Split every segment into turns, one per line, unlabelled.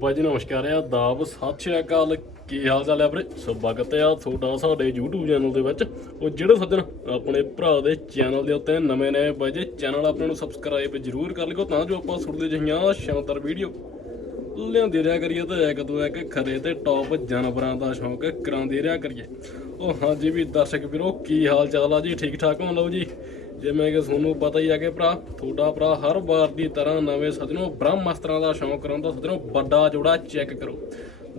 ਬਾਈ ਨਮਸਕਾਰ ਆ। ਦਾਬ ਸਤਿ ਸ਼੍ਰੀ ਅਕਾਲ। ਕੀ ਹਾਲ ਚਾਲ ਹੈ ਵੀਰੇ? ਸਵਾਗਤ ਹੈ ਆ ਤੁਹਾਡਾ ਸਾਡੇ YouTube ਚੈਨਲ ਦੇ ਵਿੱਚ। ਉਹ ਜਿਹੜੇ ਸੱਜਣ ਆਪਣੇ ਭਰਾ ਦੇ ਚੈਨਲ ਦੇ ਉੱਤੇ ਨਵੇਂ ਨੇ, ਬਾਈ ਜੀ, ਚੈਨਲ ਆਪਣੇ ਨੂੰ ਸਬਸਕ੍ਰਾਈਬ ਜ਼ਰੂਰ ਕਰ ਲਿਓ ਤਾਂ ਜੋ ਆਪਾਂ ਸੁਣਦੇ ਜਹੀਆਂ ਸ਼ਾਨਦਾਰ ਵੀਡੀਓ ਲਿਆਂਦੇ ਰਿਹਾ ਕਰੀਏ ਤਾਂ ਇੱਕ ਦੋ ਇੱਕ ਖਰੇ ਤੇ ਟੌਪ ਜਾਨਵਰਾਂ ਦਾ ਸ਼ੌਂਕ ਕਰਾਉਂਦੇ ਰਿਹਾ ਕਰੀਏ। ਉਹ ਹਾਂਜੀ ਵੀ ਦਰਸ਼ਕ ਵੀਰੋ, ਕੀ ਹਾਲ ਚਾਲ ਆ ਜੀ? ਠੀਕ ਠਾਕ ਹੋ ਲਓ ਜੀ? ਜਿਵੇਂ ਕਿ ਤੁਹਾਨੂੰ ਪਤਾ ਹੀ ਆ ਕਿ ਭਰਾ, ਤੁਹਾਡਾ ਭਰਾ ਹਰ ਵਾਰ ਦੀ ਤਰ੍ਹਾਂ ਨਵੇਂ ਸੱਜਣੋ ਬ੍ਰਹਮਾਸਤਰਾਂ ਦਾ ਸ਼ੌਂਕ ਕਰਾਉਂਦਾ, ਸੱਜਣੋ ਵੱਡਾ ਜੋੜਾ ਚੈੱਕ ਕਰੋ।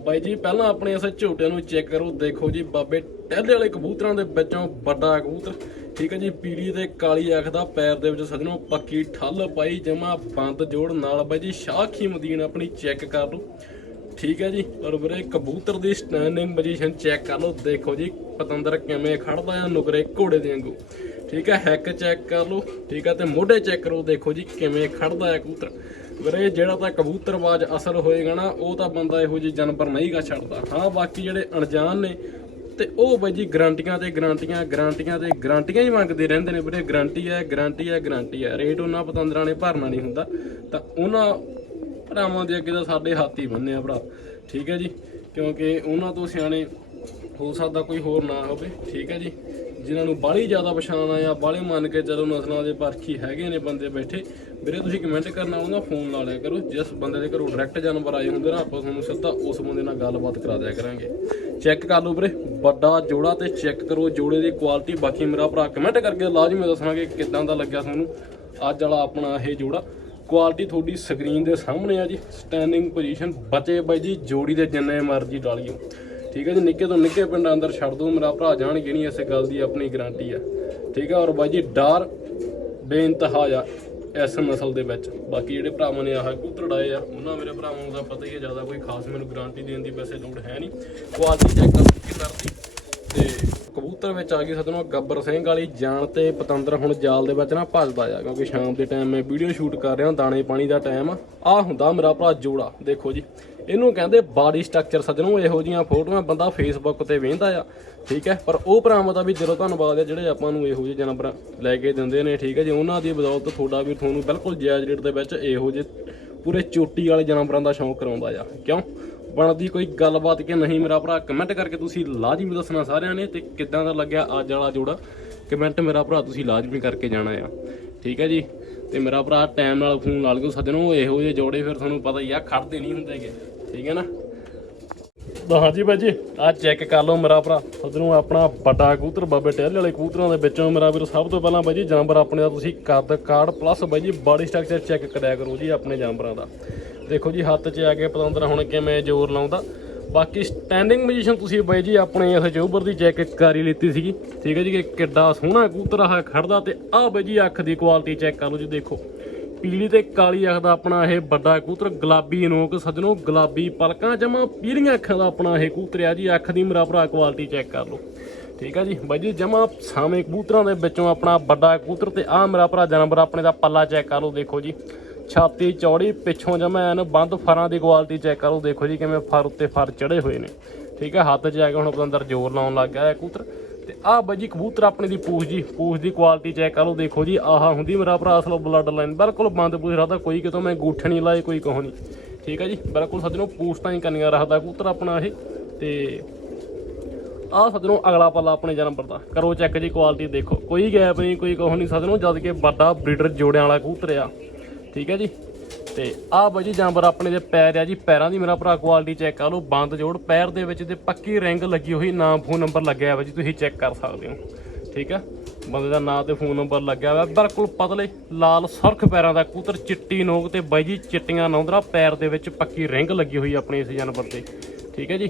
ਬਾਈ ਜੀ, ਪਹਿਲਾਂ ਆਪਣੇ ਇਸ ਝੋਟੇ ਨੂੰ ਚੈੱਕ ਕਰੋ, ਦੇਖੋ ਜੀ, ਬਾਬੇ ਟਹਿਲੇ ਵਾਲੇ ਕਬੂਤਰਾਂ ਦੇ ਵਿੱਚੋਂ ਵੱਡਾ ਕਬੂਤਰ, ਠੀਕ ਹੈ ਜੀ ਪੀੜੀ ਤੇ ਕਾਲੀ ਅੱਖ ਦਾ ਪੈਰ ਦੇ ਵਿੱਚ ਸੱਜਣੋ ਪੱਕੀ ਠੱਲ ਪਾਈ, ਜਮਾ ਬੰਦ ਜੋੜ ਨਾਲ ਬਾਈ ਜੀ, ਸ਼ਾਖੀ ਮਦੀਨ ਆਪਣੀ ਚੈੱਕ ਕਰ ਲਓ। ਠੀਕ ਹੈ ਜੀ, ਔਰ ਵੀਰੇ ਕਬੂਤਰ ਦੀ ਸਟੈਂਡਿੰਗ ਪੋਜੀਸ਼ਨ ਚੈੱਕ ਕਰ ਲਓ, ਦੇਖੋ ਜੀ, ਪਤੰਦਰ ਕਿਵੇਂ ਖੜਦਾ ਆ, ਨੁਕਰੇ ਘੋੜੇ ਦੇ ਵਾਂਗੂ। ਠੀਕ ਹੈ ਹੈਕ ਚੈੱਕ ਕਰ ਲਓ, ਠੀਕ ਹੈ, ਤੇ ਮੋਢੇ ਚੈੱਕ ਕਰੋ, ਦੇਖੋ ਜੀ ਕਿਵੇਂ ਖੜਦਾ ਹੈ ਕਬੂਤਰ। ਵੀਰੇ, ਜਿਹੜਾ ਤਾਂ ਕਬੂਤਰਬਾਜ਼ ਅਸਲ ਹੋਏਗਾ ਨਾ, ਉਹ ਤਾਂ ਬੰਦਾ ਇਹੋ ਜਿਹੇ ਜਾਨਵਰ ਨਹੀਂਗਾ ਛੱਡਦਾ। ਹਾਂ, ਬਾਕੀ ਜਿਹੜੇ ਅਣਜਾਣ ਨੇ, ਤੇ ਉਹ ਬਾਈ ਜੀ ਗਰੰਟੀਆਂ ਤੇ ਗਰੰਟੀਆਂ ਗਰੰਟੀਆਂ ਤੇ ਗਰੰਟੀਆਂ ਹੀ ਮੰਗਦੇ ਰਹਿੰਦੇ ਨੇ ਵੀਰੇ। ਗਰੰਟੀ ਹੈ ਗਰੰਟੀ ਹੈ ਗਰੰਟੀ ਹੈ। ਰੇਟ ਉਹਨਾਂ ਪਤੰਦਰਾਂ ਨੇ ਭਰਨਾ ਨਹੀਂ ਹੁੰਦਾ। ਤਾਂ ਉਹਨਾਂ ਭਰਾਵਾਂ ਦੇ ਅੱਗੇ ਤਾਂ ਸਾਡੇ ਹੱਥ ਹੀ ਬੰਨੇ ਆ ਭਰਾ। ਠੀਕ ਹੈ ਜੀ, ਕਿਉਂਕਿ ਉਹਨਾਂ ਤੋਂ ਸਿਆਣੇ ਹੋ ਸਕਦਾ ਕੋਈ ਹੋਰ ਨਾ ਹੋਵੇ। ਠੀਕ ਹੈ ਜੀ ਜਿਨ੍ਹਾਂ ਨੂੰ ਬਾਹਲੀ ਜ਼ਿਆਦਾ ਪਛਾਣ ਆ ਬਾਹਲੇ ਮੰਨ ਕੇ ਚਲੋ ਨਸਲਾਂ ਦੇ ਪਰਖੀ ਹੈਗੇ ਨੇ ਬੰਦੇ ਬੈਠੇ, ਵੀਰੇ ਤੁਸੀਂ ਕਮੈਂਟ ਕਰਨਾ ਉਹਦਾ ਫੋਨ ਲਾ ਲਿਆ ਕਰੋ, ਜਿਸ ਬੰਦੇ ਦੇ ਘਰੋਂ ਡਾਇਰੈਕਟ ਜਾਨਵਰ ਆਏ ਹੁੰਦੇ ਨਾ, ਆਪਾਂ ਤੁਹਾਨੂੰ ਸਿੱਧਾ ਉਸ ਬੰਦੇ ਨਾਲ ਗੱਲਬਾਤ ਕਰਾ ਦਿਆ ਕਰਾਂਗੇ। ਚੈੱਕ ਕਰ ਲਓ ਵੀਰੇ, ਵੱਡਾ ਜੋੜਾ ਤੇ ਚੈੱਕ ਕਰੋ ਜੋੜੇ ਦੀ ਕੁਆਲਿਟੀ ਬਾਕੀ ਮੇਰਾ ਭਰਾ ਕਮੈਂਟ ਕਰਕੇ ਲਾਜ਼ਮੀ ਦੱਸਣਾ ਕਿ ਕਿੱਦਾਂ ਦਾ ਲੱਗਿਆ ਤੁਹਾਨੂੰ। ਅੱਜ ਵਾਲਾ ਆਪਣਾ ਇਹ ਜੋੜਾ ਕੁਆਲਿਟੀ ਤੁਹਾਡੀ ਸਕਰੀਨ ਦੇ ਸਾਹਮਣੇ ਆ ਜੀ ਸਟੈਂਡਿੰਗ ਪੋਜੀਸ਼ਨ ਬਚੇ ਬਾਈ ਜੀ, ਜੋੜੀ ਦੇ ਜਿੰਨੇ ਮਰਜ਼ੀ ਡਾਲੀਓ। ਠੀਕ ਹੈ ਜੀ, ਨਿੱਕੇ ਤੋਂ ਨਿੱਕੇ ਪਿੰਡ ਅੰਦਰ ਛੱਡ ਦੋ, ਮੇਰਾ ਭਰਾ ਜਾਣਗੇ ਨਹੀਂ, ਇਸੇ ਗੱਲ ਦੀ ਆਪਣੀ ਗਾਰੰਟੀ ਆ ਠੀਕ ਹੈ, ਔਰ ਬਾਈ ਜੀ, ਡਰ ਬੇਇੰਤਹਾ ਆ ਇਸ ਮਸਲ ਦੇ ਵਿੱਚ। ਬਾਕੀ ਜਿਹੜੇ ਭਰਾਵਾਂ ਨੇ ਆਹ ਕਬੂਤਰ ਡਾਏ ਆ, ਉਹਨਾਂ ਮੇਰੇ ਭਰਾਵਾਂ ਨੂੰ ਤਾਂ ਪਤਾ ਹੀ ਹੈ, ਜ਼ਿਆਦਾ ਕੋਈ ਖਾਸ ਮੈਨੂੰ ਗਾਰੰਟੀ ਦੇਣ ਦੀ ਵੈਸੇ ਲੋੜ ਹੈ ਨਹੀਂ। ਕੁਆਲਿਟੀ ਚੈੱਕ ਕਰ ਕੇ ਕਰਦੀ ਤੇ ਕਬੂਤਰ ਵਿੱਚ ਆ ਗਈ ਸਦਨੋਂ ਗੱਬਰ ਸਿੰਘ ਵਾਲੀ, ਜਾਨ ਤੇ ਪਤੰਦਰ ਹੁਣ ਜਾਲ ਦੇ ਵਿੱਚ ਨਾ ਭੱਜਦਾ ਆ, ਕਿਉਂਕਿ ਸ਼ਾਮ ਦੇ ਟਾਈਮ ਮੈਂ ਵੀਡੀਓ ਸ਼ੂਟ ਕਰ ਰਿਹਾ, ਦਾਣੇ ਪਾਣੀ ਦਾ ਟਾਈਮ ਆ। ਆਹ ਹੁੰਦਾ ਮੇਰਾ ਭਰਾ ਜੋੜਾ, ਦੇਖੋ ਜੀ। ਇਹਨੂੰ ਕਹਿੰਦੇ ਬਾਡੀ ਸਟਰਕਚਰ ਸੱਜਣੋ, ਇਹੋ ਜੀਆਂ ਫੋਟੋਆਂ ਬੰਦਾ ਫੇਸਬੁੱਕ ਤੇ ਵੇਖਦਾ ਆ, ਠੀਕ ਹੈ? ਪਰ ਉਹ ਭਰਾਵਾਂ ਦਾ ਵੀ ਜਦੋਂ ਧੰਨਵਾਦ ਹੈ ਜਿਹੜੇ ਆਪਾਂ ਨੂੰ ਇਹੋ ਜਿਹੇ ਜਾਨਵਰ ਲੈ ਕੇ ਦਿੰਦੇ ਨੇ, ਠੀਕ ਹੈ ਜੀ? ਉਹਨਾਂ ਦੀ ਬਦੌਲਤ ਤੁਹਾਡਾ ਵੀ ਤੁਹਾਨੂੰ ਬਿਲਕੁਲ ਜਾਇਜ਼ ਰੇਟ ਦੇ ਵਿੱਚ ਇਹੋ ਜਿਹੇ ਪੂਰੇ ਚੋਟੀ ਵਾਲੇ ਜਾਨਵਰਾਂ ਦਾ ਸ਼ੌਂਕ ਕਰਾਉਂਦਾ ਆ। ਕਿਉਂ? ਬਣਦੀ ਕੋਈ ਗੱਲਬਾਤ ਕਿ ਨਹੀਂ ਮੇਰਾ ਭਰਾ? ਕਮੈਂਟ ਕਰਕੇ ਤੁਸੀਂ ਲਾਜ਼ਮੀ ਦੱਸਣਾ ਸਾਰਿਆਂ ਨੇ ਤੇ ਕਿੱਦਾਂ ਦਾ ਲੱਗਿਆ ਅੱਜ ਵਾਲਾ ਜੋੜਾ? ਕਮੈਂਟ ਮੇਰਾ ਭਰਾ ਤੁਸੀਂ ਲਾਜ਼ਮੀ ਕਰਕੇ ਜਾਣਾ ਆ। ਠੀਕ ਹੈ ਜੀ? ਤੇ ਮੇਰਾ ਭਰਾ ਟਾਈਮ ਨਾਲ ਫੋਨ ਲਾ ਲਿਓ ਸੱਜਣੋ, ਇਹੋ ਜਿਹੇ ਜੋੜੇ ਫਿਰ ਤੁਹਾਨੂੰ ਪਤਾ ਹੀ ਆ, ਖੜਦੇ ਨਹੀਂ ਹੁੰਦੇਗੇ ਠੀਕ ਹੈ ਨਾ? ਤਾਂ ਹਾਂਜੀ ਬਾਈ ਜੀ ਆ ਚੈੱਕ ਕਰ ਲਓ ਮੇਰਾ ਭਰਾ। ਸੱਜਣੋ ਆਪਣਾ ਵੱਡਾ ਕਬੂਤਰ, ਬਾਬੇ ਟਹਿਲ ਵਾਲੇ ਕਬੂਤਰਾਂ ਦੇ ਵਿੱਚੋਂ ਮੇਰਾ ਵੀਰ। ਸਭ ਤੋਂ ਪਹਿਲਾਂ ਬਾਈ ਜੀ, ਜਾਨਵਰ ਆਪਣੇ ਦਾ ਤੁਸੀਂ ਕੱਦ ਕਾਰਡ ਪਲੱਸ ਬਾਈ ਜੀ ਬਾਡੀ ਸਟਰਕਚਰ ਚੈੱਕ ਕਰਿਆ ਕਰੋ ਜੀ ਆਪਣੇ ਜਾਨਵਰਾਂ ਦਾ। ਦੇਖੋ ਜੀ, ਹੱਥ 'ਚ ਆ ਕੇ ਪਤੰਦਰ ਹੁਣ ਕਿਵੇਂ ਜ਼ੋਰ ਲਾਉਂਦਾ। ਬਾਕੀ ਸਟੈਂਡਿੰਗ ਪੋਜੀਸ਼ਨ ਤੁਸੀਂ ਬਾਈ ਜੀ ਆਪਣੇ ਇਸ ਜੋਬਰ ਦੀ ਚੈੱਕ ਕਰੀ ਲਿੱਤੀ ਸੀਗੀ। ਠੀਕ ਹੈ ਜੀ, ਕਿ ਕਿੱਡਾ ਸੋਹਣਾ ਕਬੂਤਰ ਆ, ਖੜਦਾ ਤੇ ਆਹ ਬਾਈ ਜੀ ਅੱਖ ਦੀ ਕੁਆਲਿਟੀ ਚੈੱਕ ਕਰ ਲਓ ਜੀ, ਦੇਖੋ। ਪੀਲੀ ਤੇ ਕਾਲੀ ਅੱਖ ਦਾ ਆਪਣਾ ਇਹ ਵੱਡਾ ਕਬੂਤਰ, ਗੁਲਾਬੀ ਨੋਕ ਸੱਜਣੋ, ਗੁਲਾਬੀ ਪਲਕਾਂ ਜਮਾ ਪੀਲੀਆਂ ਅੱਖਾਂ ਦਾ ਆਪਣਾ ਇਹ ਕਬੂਤਰ ਆ ਜੀ। ਅੱਖ ਦੀ ਮੇਰਾ ਭਰਾ ਕੁਆਲਿਟੀ ਚੈੱਕ ਕਰ ਲਓ। ਠੀਕ ਆ ਜੀ? ਬਾਈ ਜੀ, ਜਮਾ ਸਾਵੇਂ ਕਬੂਤਰਾਂ ਦੇ ਵਿੱਚੋਂ ਆਪਣਾ ਵੱਡਾ ਕਬੂਤਰ ਤੇ ਆ ਮੇਰਾ ਭਰਾ ਜਾਨਵਰ ਆਪਣੇ ਦਾ ਪੱਲਾ ਚੈੱਕ ਕਰ ਲਓ, ਦੇਖੋ ਜੀ। ਛਾਤੀ, ਚੌੜੀ, ਪਿੱਛੋਂ ਜਮਾ ਐਨ ਬੰਦ ਫਰਾਂ ਦੀ ਕੁਆਲਿਟੀ ਚੈੱਕ ਕਰੋ ਦੇਖੋ ਜੀ ਕਿਵੇਂ ਫਰ ਉੱਤੇ ਫਰ ਚੜੇ ਹੋਏ ਨੇ। ਠੀਕ ਹੈ ਹੱਥ 'ਚ ਆ ਕੇ ਹੁਣ ਅੰਦਰ ਜ਼ੋਰ ਲਾਉਣ ਲੱਗ ਗਿਆ ਇਹ ਕਬੂਤਰ। ਤੇ ਆਹ ਬਾਈ ਜੀ ਕਬੂਤਰ ਆਪਣੇ ਦੀ ਪੂਛ ਜੀ, ਪੂਛ ਦੀ ਕੁਆਲਿਟੀ ਚੈੱਕ ਕਰੋ, ਦੇਖੋ ਜੀ, ਆਹ ਹੁੰਦੀ ਮੇਰਾ ਭਰਾ ਅਸਲ ਬਲੱਡ ਲਾਈਨ ਬਿਲਕੁਲ ਬੰਦ ਪੂਛ ਰੱਖਦਾ, ਕੋਈ ਕਿਤੋਂ ਮੈਂ ਗੂਠ ਨਹੀਂ ਲਾਏ, ਕੋਈ ਕਹੋ ਨਹੀਂ। ਠੀਕ ਹੈ ਜੀ, ਬਿਲਕੁਲ ਸੱਜਣੋ ਪੂਛ ਤਾਂ ਹੀ ਕੰਨੀਆਂ ਰੱਖਦਾ ਕਬੂਤਰ ਆਪਣਾ ਇਹ, ਤੇ ਆਹ ਸੱਜਣੋ ਅਗਲਾ ਪੱਲਾ ਆਪਣੇ ਜਨਮ ਦਾ। ਕਰੋ ਚੈੱਕ ਜੀ ਕੁਆਲਿਟੀ ਦੇਖੋ, ਕੋਈ ਗੈਪ ਨਹੀਂ, ਕੋਈ ਕਹੋ ਨਹੀਂ ਸੱਜਣੋ, ਜਦ ਕਿ ਵੱਡਾ ਬਰੀਡਰ ਜੋੜਿਆਂ ਵਾਲਾ ਕਬੂਤਰ ਆ। ਠੀਕ ਹੈ ਜੀ ਤੇ ਆਹ ਬਾਜੀ ਜਾਨਵਰ ਆਪਣੇ ਦੇ ਪੈਰ ਆ ਜੀ, ਪੈਰਾਂ ਦੀ ਮੇਰਾ ਭਰਾ ਕੁਆਲਿਟੀ ਚੈੱਕ ਕਰ ਲਓ, ਬੰਦ ਜੋੜ, ਪੈਰ ਦੇ ਵਿੱਚ ਤੇ ਪੱਕੀ ਰਿੰਗ ਲੱਗੀ ਹੋਈ, ਨਾਮ ਫੋਨ ਨੰਬਰ ਲੱਗਿਆ ਹੋਇਆ ਜੀ, ਤੁਸੀਂ ਚੈੱਕ ਕਰ ਸਕਦੇ ਹੋ। ਠੀਕ ਆ? ਬੰਦੇ ਦਾ ਨਾਂ ਤੇ ਫੋਨ ਨੰਬਰ ਲੱਗਿਆ ਹੋਇਆ, ਬਿਲਕੁਲ ਪਤਲੇ, ਲਾਲ, ਸੁਰਖ ਪੈਰਾਂ ਦਾ ਕਬੂਤਰ ਚਿੱਟੀ ਨੋਕ ਤੇ ਬਾਈ ਜੀ ਚਿੱਟੀਆਂ ਨੌਂਦਰਾ, ਪੈਰ ਦੇ ਵਿੱਚ ਪੱਕੀ ਰਿੰਗ ਲੱਗੀ ਹੋਈ ਆਪਣੇ ਇਸ ਜਾਨਵਰ ਤੇ। ਠੀਕ ਹੈ ਜੀ?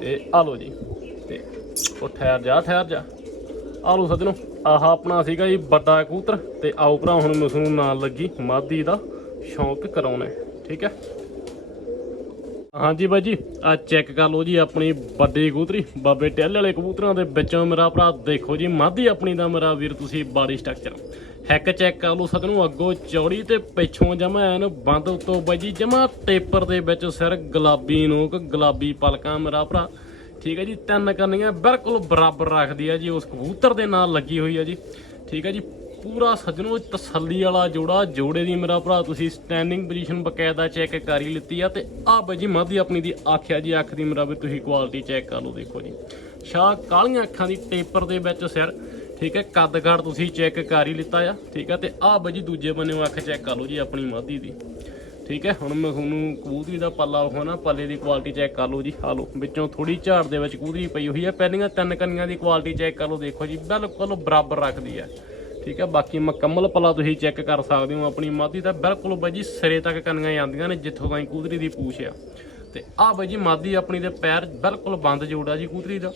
ਤੇ ਆ ਲੋ ਜੀ, ਤੇ ਉਹ ਠਹਿਰ ਜਾ ਠਹਿਰ ਜਾ। ਆ ਲੋ ਸੱਜਣੋ। ਆਹ ਆਪਣਾ ਸੀਗਾ ਜੀ ਵੱਡਾ ਕਬੂਤਰ ਤੇ ਆਓ ਭਰਾ, ਹੁਣ ਮੈਂ ਨਾਲ ਲੱਗੀ ਮਾਦੀ ਦਾ ਸ਼ੌਂਕ ਕਰਾਉਣਾ, ਠੀਕ ਹੈ? ਹਾਂਜੀ ਬਾਈ ਜੀ ਆ ਚੈੱਕ ਕਰ ਲਓ ਜੀ ਆਪਣੀ ਵੱਡੀ ਕਬੂਤਰੀ, ਬਾਬੇ ਟਹਿਲ ਵਾਲੇ ਕਬੂਤਰਾਂ ਦੇ ਵਿੱਚੋਂ ਮੇਰਾ ਭਰਾ, ਦੇਖੋ ਜੀ ਮਾਦੀ ਆਪਣੀ ਦਾ ਮੇਰਾ ਵੀਰ, ਤੁਸੀਂ ਬਾਡੀ ਸਟਰਕਚਰ। ਹੈਕ ਚੈੱਕ ਕਰ ਲਓ ਸਦਨੂੰ ਅੱਗੋਂ ਚੌੜੀ ਤੇ ਪਿੱਛੋਂ ਜਮਾ ਐਨ ਬੰਦ ਉੱਤੋਂ ਬਾਈ ਜੀ, ਜਮਾ ਟੇਪਰ ਦੇ ਵਿੱਚ ਸਿਰ ਗੁਲਾਬੀ ਨੋਕ, ਗੁਲਾਬੀ ਪਲਕਾਂ ਮੇਰਾ ਭਰਾ। ਠੀਕ ਹੈ ਜੀ, ਤਿੰਨ ਕੰਨੀਆਂ ਬਿਲਕੁਲ ਬਰਾਬਰ ਰੱਖਦੀ ਆ ਜੀ, ਉਸ ਕਬੂਤਰ ਦੇ ਨਾਲ ਲੱਗੀ ਹੋਈ ਆ ਜੀ। ਠੀਕ ਹੈ ਜੀ, ਪੂਰਾ ਸੱਜਣੋ ਤਸੱਲੀ ਵਾਲਾ ਜੋੜਾ, ਜੋੜੇ ਦੀ ਮੇਰਾ ਭਰਾ, ਤੁਸੀਂ ਸਟੈਂਡਿੰਗ ਪੋਜੀਸ਼ਨ ਬਕਾਇਦਾ ਚੈੱਕ ਕਰ ਹੀ ਲਿੱਤੀ ਆ ਤੇ ਆ ਬਾਈ ਜੀ ਮਾਦੀ ਆਪਣੀ ਦੀ ਆਖਿਆ ਜੀ, ਅੱਖ ਦੀ ਮੇਰਾ ਵੀ ਤੁਸੀਂ ਕੁਆਲਿਟੀ ਚੈੱਕ ਕਰ ਲਓ, ਦੇਖੋ ਜੀ। ਸ਼ਾਹ ਕਾਲੀਆਂ ਅੱਖਾਂ ਦੀ ਟੇਪਰ ਦੇ ਵਿੱਚ ਸਿਰ, ਠੀਕ ਹੈ, ਕੱਦ ਕਾਠ ਤੁਸੀਂ ਚੈੱਕ ਕਰ ਹੀ ਲਿੱਤਾ ਆ, ਠੀਕ ਹੈ, ਤੇ ਆ ਬਾਈ ਦੂਜੇ ਬੰਨੇ ਅੱਖ ਚੈੱਕ ਕਰ ਲਓ ਜੀ, ਆਪਣੀ ਮਾਦੀ ਦੀ। ਠੀਕ ਹੈ, ਹੁਣ ਮੈਂ ਤੁਹਾਨੂੰ ਕਬੂਤਰੀ ਦਾ ਪੱਲਾ ਵਿਖਾਉਣਾ, ਪੱਲੇ ਦੀ ਕੁਆਲਿਟੀ ਚੈੱਕ ਕਰ ਲਓ ਜੀ। ਆ ਲਓ, ਵਿੱਚੋਂ ਥੋੜੀ ਝਾੜ ਦੇ ਵਿੱਚ ਕਬੂਤਰੀ ਪਈ ਹੋਈ ਹੈ। ਪਹਿਲੀਆਂ ਤਿੰਨ ਕੰਨੀਆਂ ਦੀ ਕੁਆਲਿਟੀ ਚੈੱਕ ਕਰ ਲਓ, ਦੇਖੋ ਜੀ, ਬਿਲਕੁਲ ਬਰਾਬਰ ਰੱਖਦੀ ਹੈ। ਠੀਕ ਹੈ, ਬਾਕੀ ਮੁਕੰਮਲ ਪੱਲਾ ਤੁਸੀਂ ਚੈੱਕ ਕਰ ਸਕਦੇ ਹੋ ਆਪਣੀ ਮਾਦੀ ਦਾ। ਬਿਲਕੁਲ ਬਾਈ ਜੀ, ਸਿਰੇ ਤੱਕ ਕੰਨੀਆਂ ਜਾਂਦੀਆਂ ਨੇ, ਜਿੱਥੋਂ ਤਾਈਂ ਕਬੂਤਰੀ ਦੀ ਪੂਛ ਆ। ਤੇ ਆ ਬਾਈ ਜੀ, ਮਾਦੀ ਆਪਣੀ ਦੇ ਪੈਰ ਬਿਲਕੁਲ ਬੰਦ ਜੋੜਾ ਜੀ ਕਬੂਤਰੀ ਦਾ।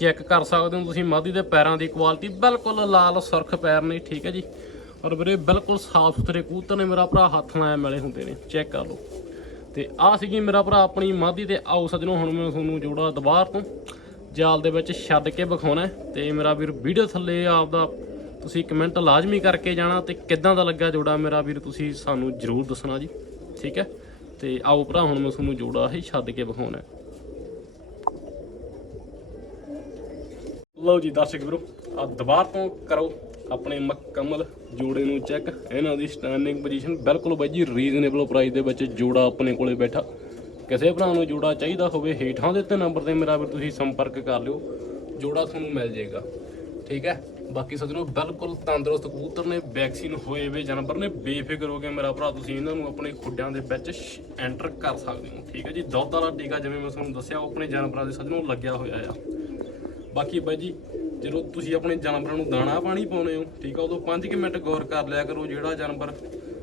ਚੈੱਕ ਕਰ ਸਕਦੇ ਹੋ ਤੁਸੀਂ, ਮਾਦੀ ਦੇ ਪੈਰਾਂ ਦੀ ਕੁਆਲਿਟੀ ਬਿਲਕੁਲ ਲਾਲ ਸੁਰਖ ਪੈਰ ਨੇ, ਠੀਕ ਹੈ ਜੀ। ਔਰ ਵੀਰੇ ਬਿਲਕੁਲ ਸਾਫ਼ ਸੁਥਰੇ ਕਬੂਤਰ ਨੇ ਮੇਰਾ ਭਰਾ ਹੱਥ ਨਾਲ ਮਿਲੇ ਹੁੰਦੇ ਨੇ, ਚੈੱਕ ਕਰ ਲਓ। ਤੇ ਆ ਸੀਗੀ ਮੇਰਾ ਭਰਾ ਆਪਣੀ ਮਾਦੀ ਤੇ ਆਓ ਸੱਜਣੋ, ਹੁਣ ਮੈਂ ਤੁਹਾਨੂੰ ਜੋੜਾ ਦੁਬਾਰ ਤੋਂ ਜਾਲ ਦੇ ਵਿੱਚ ਛੱਡ ਕੇ ਵਿਖਾਉਣਾ ਹੈ ਤੇ ਮੇਰਾ ਵੀਰ ਵੀਡੀਓ ਥੱਲੇ ਆਪਦਾ ਤੁਸੀਂ ਕਮੈਂਟ ਲਾਜ਼ਮੀ ਕਰਕੇ ਜਾਣਾ ਤੇ ਕਿੱਦਾਂ ਦਾ ਲੱਗਾ ਜੋੜਾ ਮੇਰਾ ਵੀਰ ਤੁਸੀਂ ਸਾਨੂੰ ਜਰੂਰ ਦੱਸਣਾ ਜੀ, ਠੀਕ ਹੈ? ਤੇ ਆਓ ਭਰਾ, ਹੁਣ ਮੈਂ ਤੁਹਾਨੂੰ ਜੋੜਾ ਹੀ ਛੱਡ ਕੇ ਵਿਖਾਉਣਾ ਲਓ ਜੀ, ਦਰਸ਼ਕ ਵੀਰੋ ਆ ਦੁਬਾਰ ਤੋਂ ਕਰੋ ਆਪਣੇ ਮੁਕੰਮਲ ਜੋੜੇ ਨੂੰ ਚੈੱਕ ਇਹਨਾਂ ਦੀ ਸਟੈਂਡਿੰਗ ਪੋਜੀਸ਼ਨ ਬਿਲਕੁਲ ਬਾਈ ਜੀ ਰੀਜ਼ਨੇਬਲ ਪ੍ਰਾਈਸ ਦੇ ਵਿੱਚ ਜੋੜਾ ਆਪਣੇ ਕੋਲੇ ਬੈਠਾ। ਕਿਸੇ ਭਰਾ ਨੂੰ ਜੋੜਾ ਚਾਹੀਦਾ ਹੋਵੇ, ਹੇਠਾਂ ਦੇ ਦਿੱਤੇ ਨੰਬਰ ਤੇ ਮੇਰਾ ਵੀ ਤੁਸੀਂ ਸੰਪਰਕ ਕਰ ਲਿਓ। ਜੋੜਾ ਤੁਹਾਨੂੰ ਮਿਲ ਜਾਏਗਾ। ਠੀਕ ਹੈ? ਬਾਕੀ ਸੱਜਣੋ, ਬਿਲਕੁਲ ਤੰਦਰੁਸਤ ਕਬੂਤਰ ਨੇ ਵੈਕਸੀਨ ਹੋਏ ਵੇ ਜਾਨਵਰ ਨੇ, ਬੇਫਿਕਰ ਹੋ ਕੇ ਮੇਰਾ ਭਰਾ ਤੁਸੀਂ ਇਹਨਾਂ ਨੂੰ ਆਪਣੇ ਖੁੱਡਿਆਂ ਦੇ ਵਿੱਚ ਐਂਟਰ ਕਰ ਸਕਦੇ ਹੋ। ਠੀਕ ਹੈ ਜੀ? ਦੁੱਧ ਵਾਲਾ ਟੀਕਾ ਜਿਵੇਂ ਮੈਂ ਤੁਹਾਨੂੰ ਦੱਸਿਆ, ਉਹ ਆਪਣੇ ਜਾਨਵਰਾਂ ਦੇ ਸੱਜਣੋਂ ਲੱਗਿਆ ਹੋਇਆ ਆ। ਬਾਕੀ ਬਾਈ ਜੀ ਜਦੋਂ ਤੁਸੀਂ ਆਪਣੇ ਜਾਨਵਰਾਂ ਨੂੰ ਦਾਣਾ ਪਾਣੀ ਪਾਉਨੇ ਹੋ, ਠੀਕ ਆ, ਉਦੋਂ 5 ਮਿੰਟ ਗੌਰ ਕਰ ਲਿਆ ਕਰੋ ਜਿਹੜਾ ਜਾਨਵਰ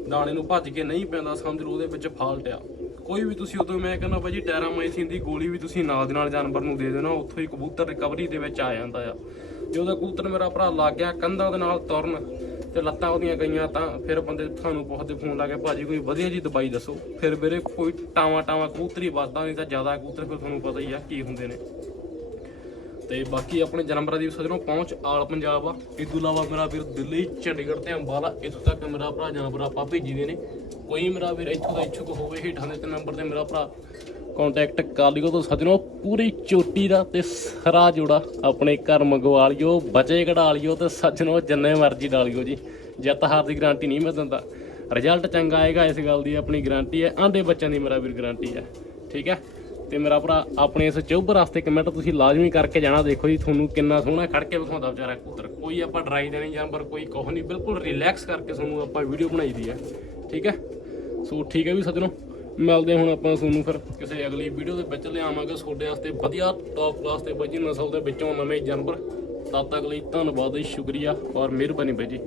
ਦਾਣੇ ਨੂੰ ਭੱਜ ਕੇ ਨਹੀਂ ਪੈਂਦਾ, ਸਮਝ ਲਓ ਉਹਦੇ ਵਿੱਚ ਫਾਲਟ ਆ। ਕੋਈ ਵੀ ਤੁਸੀਂ ਉਦੋਂ, ਮੈਂ ਕਹਿੰਦਾ ਬਾਈ ਜੀ, ਟੈਰਾਮਾਈਸਿਨ ਦੀ ਗੋਲੀ ਵੀ ਤੁਸੀਂ ਨਾਲ ਦੇ ਨਾਲ ਜਾਨਵਰ ਨੂੰ ਦੇ ਦੇਣਾ, ਉੱਥੋਂ ਹੀ ਕਬੂਤਰ ਰਿਕਵਰੀ ਦੇ ਵਿੱਚ ਆ ਜਾਂਦਾ ਆ। ਜੇ ਉਹਦਾ ਕਬੂਤਰ ਮੇਰਾ ਭਰਾ ਲੱਗ ਗਿਆ, ਕੰਧਾਂ ਦੇ ਨਾਲ ਤੁਰਨ ਤੇ ਲੱਤਾਂ ਉਹਦੀਆਂ ਗਈਆਂ ਤਾਂ ਫਿਰ ਬੰਦੇ ਤੁਹਾਨੂੰ ਪੁੱਛਦੇ ਫੋਨ ਲਾ ਕੇ, ਭਾਜੀ, ਕੋਈ ਵਧੀਆ ਜੀ ਦਵਾਈ ਦੱਸੋ। ਫਿਰ ਮੇਰੇ ਕੋਈ ਟਾਵਾ ਟਾਵਾ ਕਬੂਤਰੀ ਵੱਧਦਾ ਨਹੀਂ ਤਾਂ ਜ਼ਿਆਦਾ ਕਬੂਤਰ ਫਿਰ ਤੁਹਾਨੂੰ ਪਤਾ ਹੀ ਆ ਕੀ ਹੁੰਦੇ ਨੇ। ਤੇ ਬਾਕੀ ਆਪਣੇ ਜਨਮਰਾ ਦੀ ਸੱਜਣੋਂ ਪਹੁੰਚ ਆਲ ਪੰਜਾਬ ਆ। ਇਸ ਤੋਂ ਇਲਾਵਾ ਮੇਰਾ ਵੀਰ ਦਿੱਲੀ, ਚੰਡੀਗੜ੍ਹ ਤੇ ਅੰਬਾਲਾ, ਇੱਥੋਂ ਤੱਕ ਮੇਰਾ ਭਰਾ ਜਨਮਰ ਆਪਾਂ ਭੇਜੀਦੇ ਨੇ। ਕੋਈ ਮੇਰਾ ਵੀਰ ਇੱਥੋਂ ਦਾ ਇੱਛੁਕ ਹੋਵੇ, ਹੇਠਾਂ ਦੇ ਤੇ ਨੰਬਰ ਤੇ ਮੇਰਾ ਭਰਾ ਕੰਟੈਕਟ ਕਰ ਲਿਓ ਤੋਂ ਸੱਜਣੋਂ, ਪੂਰੀ ਚੋਟੀ ਦਾ ਤੇ ਸਰਾ ਜੋੜਾ ਆਪਣੇ ਘਰ ਮੰਗਵਾ ਲਿਓ, ਬਚੇ ਕਢਾ ਲਿਓ ਤੇ ਸੱਜਣੋਂ ਜਿੰਨੇ ਮਰਜ਼ੀ ਡਾਲਿਓ ਜੀ। ਜਿੱਤ ਹਾਰ ਦੀ ਗਾਰੰਟੀ ਨਹੀਂ ਮੈਂ ਦਿੰਦਾ। ਰਿਜ਼ਲਟ ਚੰਗਾ ਆਏਗਾ, ਇਸ ਗੱਲ ਦੀ ਆਪਣੀ ਗਾਰੰਟੀ ਹੈ ਆਂਦੇ ਬੱਚਿਆਂ ਦੀ ਮੇਰਾ ਵੀਰ ਗਾਰੰਟੀ ਹੈ। ਠੀਕ ਹੈ? ਤੇ ਮੇਰਾ ਭਰਾ, ਆਪਣੇ ਇਸ ਚੌਬਰ ਰਸਤੇ ਕਮੈਂਟ ਤੁਸੀਂ ਲਾਜ਼ਮੀ ਕਰਕੇ ਜਾਣਾ, ਦੇਖੋ ਜੀ, ਤੁਹਾਨੂੰ ਕਿੰਨਾ ਸੋਹਣਾ ਖੜ ਕੇ ਵਿਖਾਉਂਦਾ ਵਿਚਾਰਾ ਕਬੂਤਰ। ਕੋਈ ਆਪਾਂ ਡਰਾਈ ਦੇਣੀ ਜਾਨਵਰ, ਕੋਈ ਕੁਛ ਨਹੀਂ, ਬਿਲਕੁਲ ਰਿਲੈਕਸ ਕਰਕੇ ਤੁਹਾਨੂੰ ਆਪਾਂ ਵੀਡੀਓ ਬਣਾਈ ਦੀ ਹੈ, ਠੀਕ ਹੈ? ਸੋ ਠੀਕ ਹੈ ਵੀ ਸੱਜਣੋ, ਮਿਲਦੇ ਹੁਣ ਆਪਾਂ ਤੁਹਾਨੂੰ ਫਿਰ ਕਿਸੇ ਅਗਲੀ ਵੀਡੀਓ ਦੇ ਵਿੱਚ ਲਿਆਵਾਂਗੇ। ਤੁਹਾਡੇ ਵਾਸਤੇ ਵਧੀਆ ਟੌਪ ਕਲਾਸ ਤੇ ਬੱਜੀ ਨਸਲ ਦੇ ਵਿੱਚੋਂ ਨਵੇਂ ਜਾਨਵਰ। ਤਦ ਤੱਕ ਲਈ ਧੰਨਵਾਦ ਜੀ, ਸ਼ੁਕਰੀਆ ਔਰ ਮਿਹਰਬਾਨੀ ਬਾਈ ਜੀ।